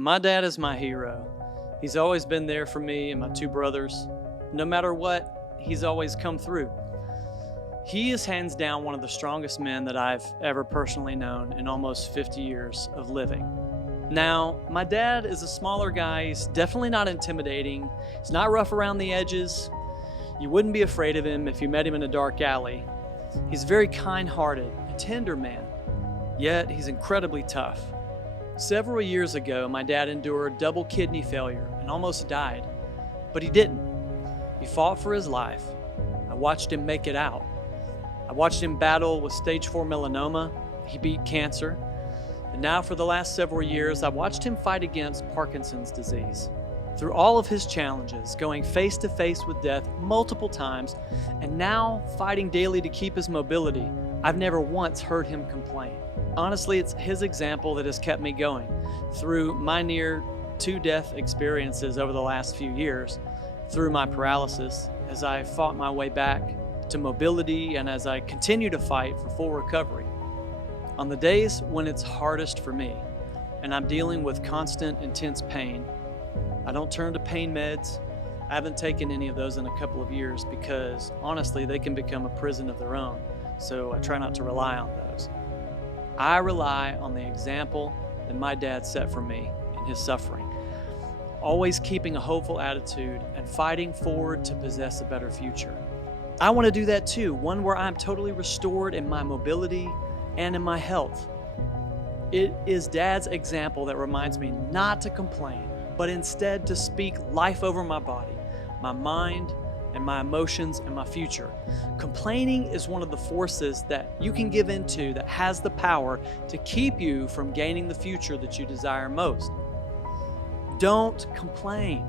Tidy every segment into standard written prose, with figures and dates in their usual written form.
My dad is my hero. He's always been there for me and my two brothers. No matter what, he's always come through. He is hands down one of the strongest men that I've ever personally known in almost 50 years of living. Now, my dad is a smaller guy. He's definitely not intimidating. He's not rough around the edges. You wouldn't be afraid of him if you met him in a dark alley. He's very kind-hearted, a tender man, yet he's incredibly tough. Several years ago, my dad endured double kidney failure and almost died, but he didn't. He fought for his life. I watched him make it out. I watched him battle with stage 4 melanoma. He beat cancer. And now for the last several years, I watched him fight against Parkinson's disease. Through all of his challenges, going face to face with death multiple times, and now fighting daily to keep his mobility, I've never once heard him complain. Honestly, it's his example that has kept me going through my near to-death experiences over the last few years, through my paralysis, as I fought my way back to mobility, and as I continue to fight for full recovery. On the days when it's hardest for me, and I'm dealing with constant, intense pain, I don't turn to pain meds. I haven't taken any of those in a couple of years because, honestly, they can become a prison of their own, so I try not to rely on those. I rely on the example that my dad set for me in his suffering, always keeping a hopeful attitude and fighting forward to possess a better future. I want to do that too, one where I'm totally restored in my mobility and in my health. It is Dad's example that reminds me not to complain, but instead to speak life over my body, my mind, and my emotions and my future. Complaining is one of the forces that you can give into that has the power to keep you from gaining the future that you desire most. Don't complain.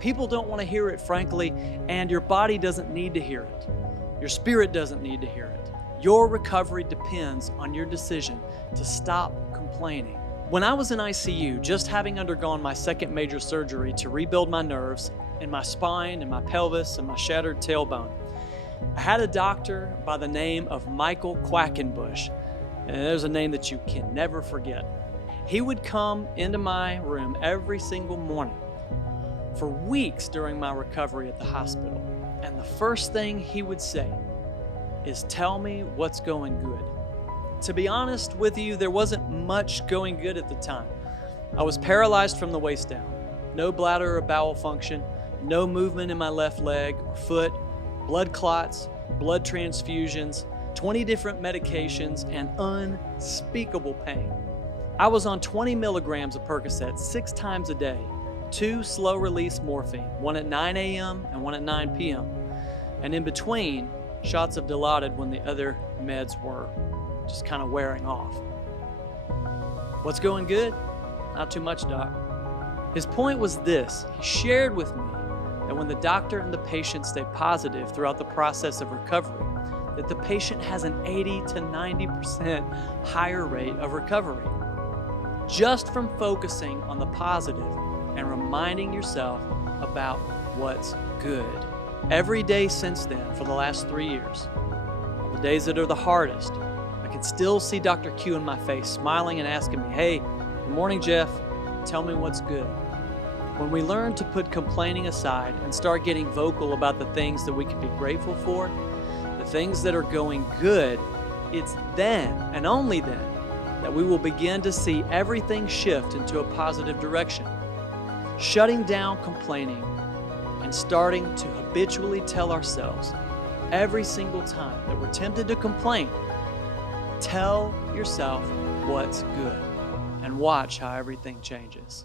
People don't want to hear it, frankly, and your body doesn't need to hear it. Your spirit doesn't need to hear it. Your recovery depends on your decision to stop complaining. When I was in ICU, just having undergone my second major surgery to rebuild my nerves in my spine and my pelvis and my shattered tailbone, I had a doctor by the name of Michael Quackenbush, and there's a name that you can never forget. He would come into my room every single morning for weeks during my recovery at the hospital, and the first thing he would say is, "Tell me what's going good." To be honest with you, there wasn't much going good at the time. I was paralyzed from the waist down, no bladder or bowel function, no movement in my left leg or foot, blood clots, blood transfusions, 20 different medications, and unspeakable pain. I was on 20 milligrams of Percocet 6 times a day, 2 slow-release morphine, one at 9 a.m. and one at 9 p.m., and in between, shots of Dilaudid when the other meds were just kind of wearing off. What's going good? Not too much, doc. His point was this: he shared with me that when the doctor and the patient stay positive throughout the process of recovery, that the patient has an 80 to 90% higher rate of recovery, just from focusing on the positive and reminding yourself about what's good. Every day since then, for the last 3 years, the days that are the hardest, I can still see Dr. Q in my face, smiling and asking me, "Hey, good morning, Jeff. Tell me what's good." When we learn to put complaining aside and start getting vocal about the things that we can be grateful for, the things that are going good, it's then and only then that we will begin to see everything shift into a positive direction. Shutting down complaining and starting to habitually tell ourselves every single time that we're tempted to complain, tell yourself what's good and watch how everything changes.